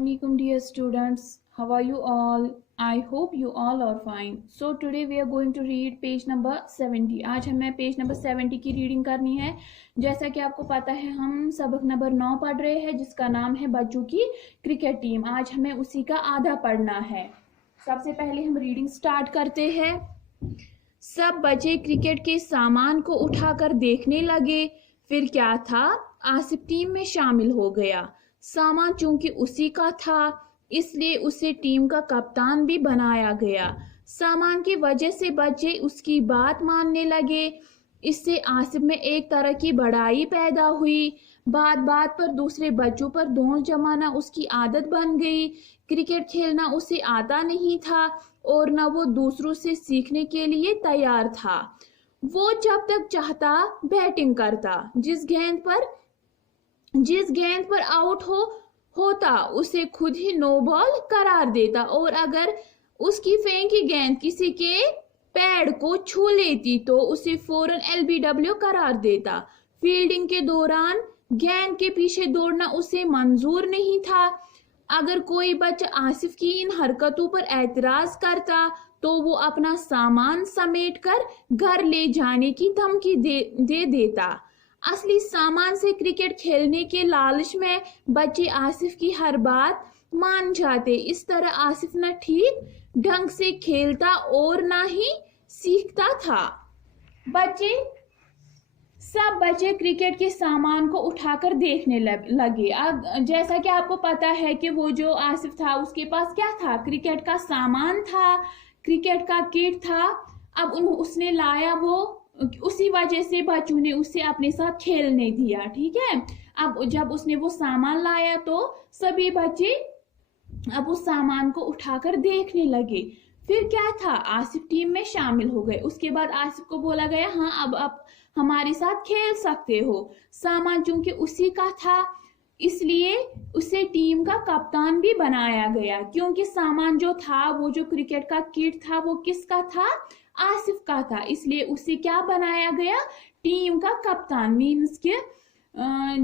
Assalamualaikum dear students. How are you all? I hope you all are fine. So today we are going to read page number 70. आज हमें page number 70 की reading करनी है. जैसा कि आपको पता है हम सबक नंबर 9 पढ़ रहे हैं जिसका नाम है बच्चों की क्रिकेट टीम. आज हमें उसी का आधा पढ़ना है. सबसे पहले हम रीडिंग स्टार्ट करते हैं. सब बच्चे क्रिकेट के सामान को उठाकर देखने लगे. फिर क्या था, आसिफ टीम में शामिल हो गया. सामान चूंकि उसी का था इसलिए उसे टीम का कप्तान भी बनाया गया. सामान की वजह से बच्चे उसकी बात मानने लगे. इससे आसिफ में एक तरह की बड़ाई पैदा हुई. बात बात पर दूसरे बच्चों पर दोष जमाना उसकी आदत बन गई. क्रिकेट खेलना उसे आता नहीं था और न वो दूसरों से सीखने के लिए तैयार था. वो जब तक चाहता बैटिंग करता. जिस गेंद पर आउट होता उसे खुद ही नो बॉल करार देता और अगर उसकी फेंकी गेंद किसी के पैड को छू लेती तो उसे फौरन LBW करार देता. फील्डिंग के दौरान गेंद के पीछे दौड़ना उसे मंजूर नहीं था. अगर कोई बच्चा आसिफ की इन हरकतों पर एतराज करता तो वो अपना सामान समेटकर घर ले जाने की धमकी दे देता. असली सामान से क्रिकेट खेलने के लालच में बच्चे आसिफ की हर बात मान जाते. इस तरह आसिफ न ठीक ढंग से खेलता और ना ही सीखता था. सब बच्चे क्रिकेट के सामान को उठाकर देखने लगे. अब जैसा कि आपको पता है कि वो जो आसिफ था उसके पास क्या था, क्रिकेट का सामान था, क्रिकेट का किट था. अब उसने लाया, वो उसी वजह से बच्चों ने उससे अपने साथ खेलने दिया. ठीक है. अब जब उसने वो सामान लाया तो सभी बच्चे अब उस सामान को उठाकर देखने लगे. फिर क्या था, आसिफ टीम में शामिल हो गए. उसके बाद आसिफ को बोला गया हाँ अब आप हमारे साथ खेल सकते हो. सामान चूंकि उसी का था इसलिए उसे टीम का कप्तान भी बनाया गया. क्योंकि सामान जो था, वो जो क्रिकेट का किट था, वो किसका था, आसिफ का था. इसलिए उसे क्या बनाया गया, टीम का कप्तान. मीन्स के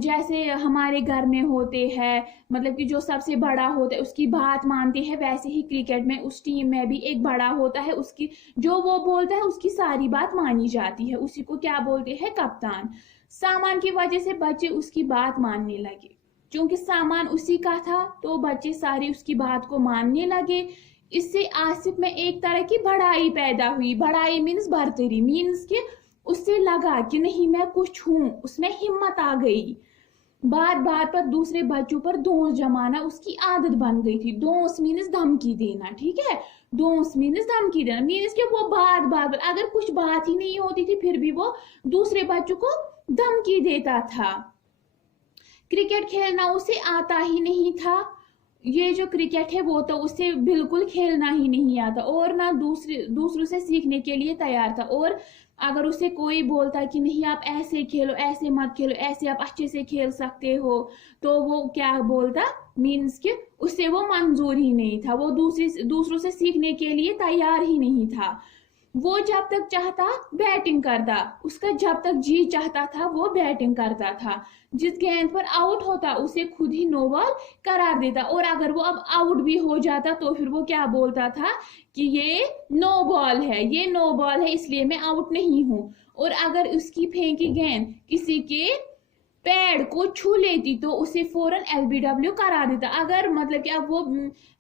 जैसे हमारे घर में होते हैं, मतलब कि जो सबसे बड़ा होता है उसकी बात मानते हैं, वैसे ही क्रिकेट में उस टीम में भी एक बड़ा होता है, उसकी जो वो बोलता है उसकी सारी बात मानी जाती है. उसी को क्या बोलते हैं, कप्तान. सामान की वजह से बच्चे उसकी बात मानने लगे. क्योंकि सामान उसी का था तो बच्चे सारी उसकी बात को मानने लगे. इससे आसिफ में एक तरह की बड़ाई पैदा हुई. बड़ाई मीन्स बर्तरी. मीन्स के उससे लगा कि नहीं मैं कुछ हूं, उसमें हिम्मत आ गई. बात बात पर दूसरे बच्चों पर दोष जमाना उसकी आदत बन गई थी. दोष मीन्स धमकी देना. ठीक है. दोष मीन्स धमकी देना. मीन्स कि वो बात बात पर अगर कुछ बात ही नहीं होती थी फिर भी वो दूसरे बच्चों को धमकी देता था. क्रिकेट खेलना उसे आता ही नहीं था. ये जो क्रिकेट है वो तो उसे बिल्कुल खेलना ही नहीं आता और ना दूसरों से सीखने के लिए तैयार था. और अगर उसे कोई बोलता कि नहीं आप ऐसे खेलो, ऐसे मत खेलो, ऐसे आप अच्छे से खेल सकते हो, तो वो क्या बोलता, मीन्स कि उसे वो मंजूर ही नहीं था. वो दूसरों से सीखने के लिए तैयार ही नहीं था. वो जब तक चाहता बैटिंग करता. उसका जब तक जी चाहता था वो बैटिंग करता था. जिस गेंद पर आउट होता उसे खुद ही नो बॉल करार देता. और अगर वो अब आउट भी हो जाता तो फिर वो क्या बोलता था कि ये नो बॉल है, ये नो बॉल है इसलिए मैं आउट नहीं हूं. और अगर उसकी फेंकी गेंद किसी के पैड को छू लेती तो उसे फौरन LBW करार देता. अगर मतलब कि अब वो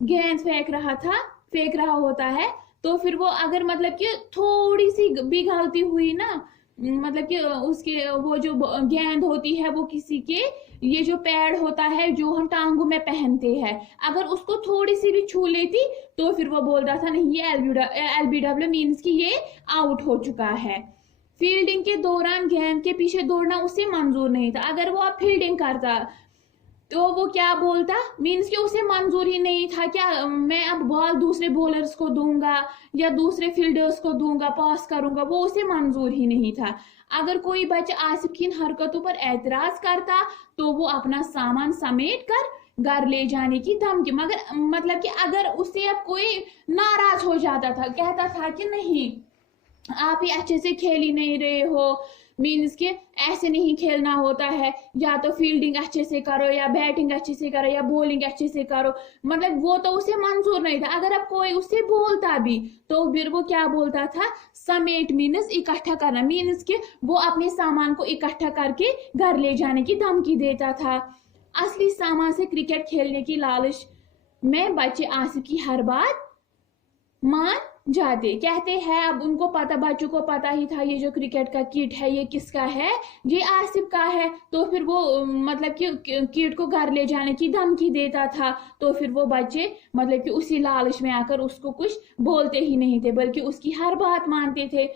गेंद फेंक रहा होता है तो फिर वो अगर मतलब कि थोड़ी सी भी गलती हुई ना, मतलब कि उसके वो जो गेंद होती है वो किसी के ये जो पैड होता है जो हम टांगों में पहनते हैं, अगर उसको थोड़ी सी भी छू लेती तो फिर वो बोलता था नहीं ये LBW मीन्स कि ये आउट हो चुका है. फील्डिंग के दौरान गेंद के पीछे दौड़ना उसे मंजूर नहीं था. अगर वो अब फील्डिंग करता तो वो क्या बोलता, मीन्स कि उसे मंजूर ही नहीं था क्या मैं अब बॉल दूसरे बॉलर्स को दूंगा या दूसरे फील्डर्स को दूंगा, पास करूंगा, वो उसे मंजूर ही नहीं था. अगर कोई बच्चा आसिफ की हरकतों पर एतराज करता तो वो अपना सामान समेट कर घर ले जाने की धमकी. मगर मतलब कि अगर उससे अब कोई नाराज हो जाता था, कहता था कि नहीं आप ही अच्छे से खेल ही नहीं रहे हो, मीन्स कि ऐसे नहीं खेलना होता है, या तो फील्डिंग अच्छे से करो या बैटिंग अच्छे से करो या बॉलिंग अच्छे से करो, मतलब वो तो उसे मंजूर नहीं था। अगर अब कोई उससे बोलता भी तो फिर वो क्या बोलता था, समेट मीन्स इकट्ठा करना, मीन्स कि वो अपने सामान को इकट्ठा करके घर ले जाने की धमकी देता था। असली सामान से क्रिकेट खेलने की लालच में बच्चे आसिफ की हर बात मान जाते। कहते हैं अब उनको पता, बच्चों को पता ही था ये जो क्रिकेट का किट है ये किसका है, ये आसिफ का है। तो फिर वो मतलब कि किट को घर ले जाने की धमकी देता था। तो फिर वो बच्चे मतलब कि उसी लालच में आकर उसको कुछ बोलते ही नहीं थे, बल्कि उसकी हर बात मानते थे।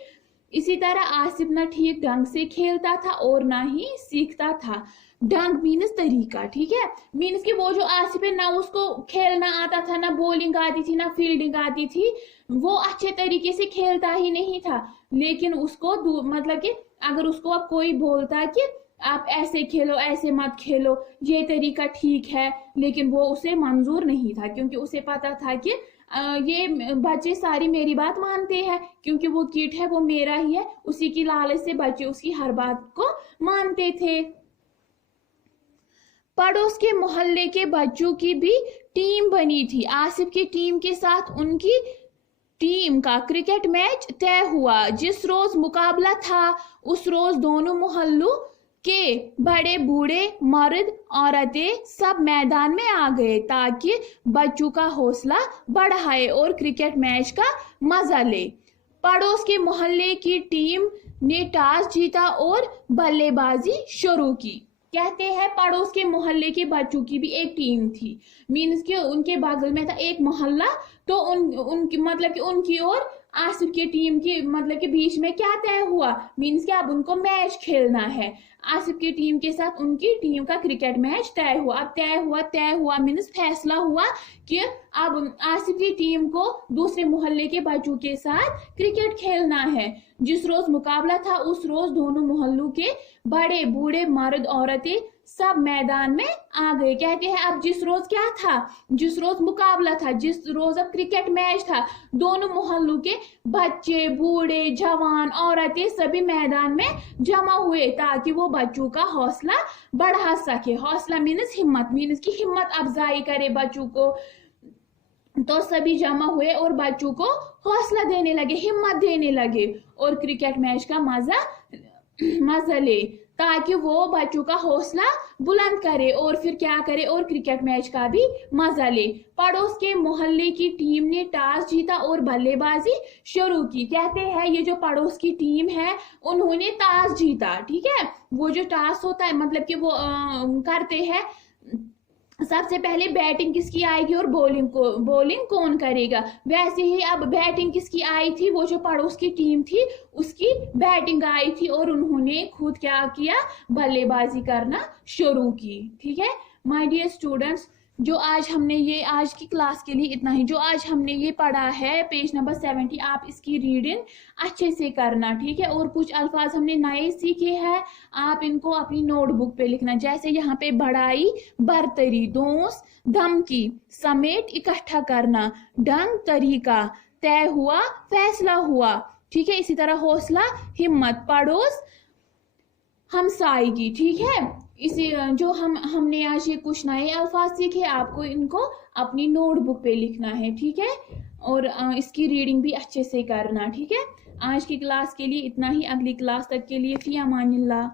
इसी तरह आसिफ न ठीक ढंग से खेलता था और ना ही सीखता था। ढंग मीन्स तरीका, ठीक है, मीन्स कि वो जो आसिफ है ना उसको खेलना आता था, ना बॉलिंग आती थी, ना फील्डिंग आती थी, वो अच्छे तरीके से खेलता ही नहीं था। लेकिन उसको मतलब कि अगर उसको अब कोई बोलता कि आप ऐसे खेलो, ऐसे मत खेलो, ये तरीका ठीक है, लेकिन वो उसे मंजूर नहीं था, क्योंकि उसे पता था कि ये बच्चे सारी मेरी बात मानते हैं, क्योंकि वो किट है वो मेरा ही है। उसी की लालच से बच्चे उसकी हर बात को मानते थे। पड़ोस के मोहल्ले के बच्चों की भी टीम बनी थी। आसिफ की टीम के साथ उनकी टीम का क्रिकेट मैच तय हुआ। जिस रोज मुकाबला था उस रोज दोनों मोहल्लों के बड़े बूढ़े मर्द औरतें सब मैदान में आ गए, ताकि बच्चों का हौसला बढ़ाए और क्रिकेट मैच का मजा ले। पड़ोस के मोहल्ले की टीम ने टॉस जीता और बल्लेबाजी शुरू की। कहते हैं पड़ोस के मोहल्ले के बच्चों की भी एक टीम थी, मीन्स कि उनके बगल में था एक मोहल्ला, तो उनकी मतलब कि उनकी और आसिफ की टीम की मतलब के बीच में क्या तय हुआ, मीन्स कि अब उनको मैच खेलना है। आसिफ की टीम के साथ उनकी टीम का क्रिकेट मैच तय हुआ। अब तय हुआ मीन्स फैसला हुआ कि अब आसिफ की टीम को दूसरे मोहल्ले के बच्चों के साथ क्रिकेट खेलना है। जिस रोज मुकाबला था उस रोज दोनों मोहल्लों के बड़े बूढ़े मर्द औरतें सब मैदान में आ गए। कहते हैं अब जिस रोज क्या था, जिस रोज मुकाबला था, जिस रोज अब क्रिकेट मैच था, दोनों मोहल्लों के बच्चे बूढ़े जवान औरतें सभी मैदान में जमा हुए, ताकि वो बच्चों का हौसला बढ़ा सके। हौसला मीन्स हिम्मत, मीन्स की हिम्मत अफजाई करे बच्चों को। तो सभी जमा हुए और बच्चों को हौसला देने लगे, हिम्मत देने लगे और क्रिकेट मैच का मजा ले, ताकि वो बच्चों का हौसला बुलंद करे और फिर क्या करे और क्रिकेट मैच का भी मजा ले। पड़ोस के मोहल्ले की टीम ने टॉस जीता और बल्लेबाजी शुरू की। कहते हैं ये जो पड़ोस की टीम है उन्होंने टॉस जीता, ठीक है, वो जो टॉस होता है मतलब कि वो करते हैं सबसे पहले बैटिंग किसकी आएगी और बॉलिंग कौन करेगा। वैसे ही अब बैटिंग किसकी आई थी, वो जो पड़ोस की टीम थी उसकी बैटिंग आई थी और उन्होंने खुद क्या किया, बल्लेबाजी करना शुरू की। ठीक है माय डियर स्टूडेंट्स, जो आज की क्लास के लिए इतना ही। जो आज हमने ये पढ़ा है पेज नंबर 70, आप इसकी रीडिंग अच्छे से करना, ठीक है। और कुछ अल्फाज हमने नए सीखे हैं, आप इनको अपनी नोटबुक पे लिखना। जैसे यहाँ पे बढ़ाई, बरतरी, दोस्त, धमकी, समेट, इकट्ठा करना, ढंग, तरीका, तय हुआ, फैसला हुआ, ठीक है। इसी तरह हौसला, हिम्मत, पड़ोस, हमसायगी, ठीक है। इसी जो हमने आज ये कुछ नए अल्फाज सीखे, आपको इनको अपनी नोटबुक पे लिखना है, ठीक है। और इसकी रीडिंग भी अच्छे से करना, ठीक है। आज की क्लास के लिए इतना ही। अगली क्लास तक के लिए फी अमानिल्लाह।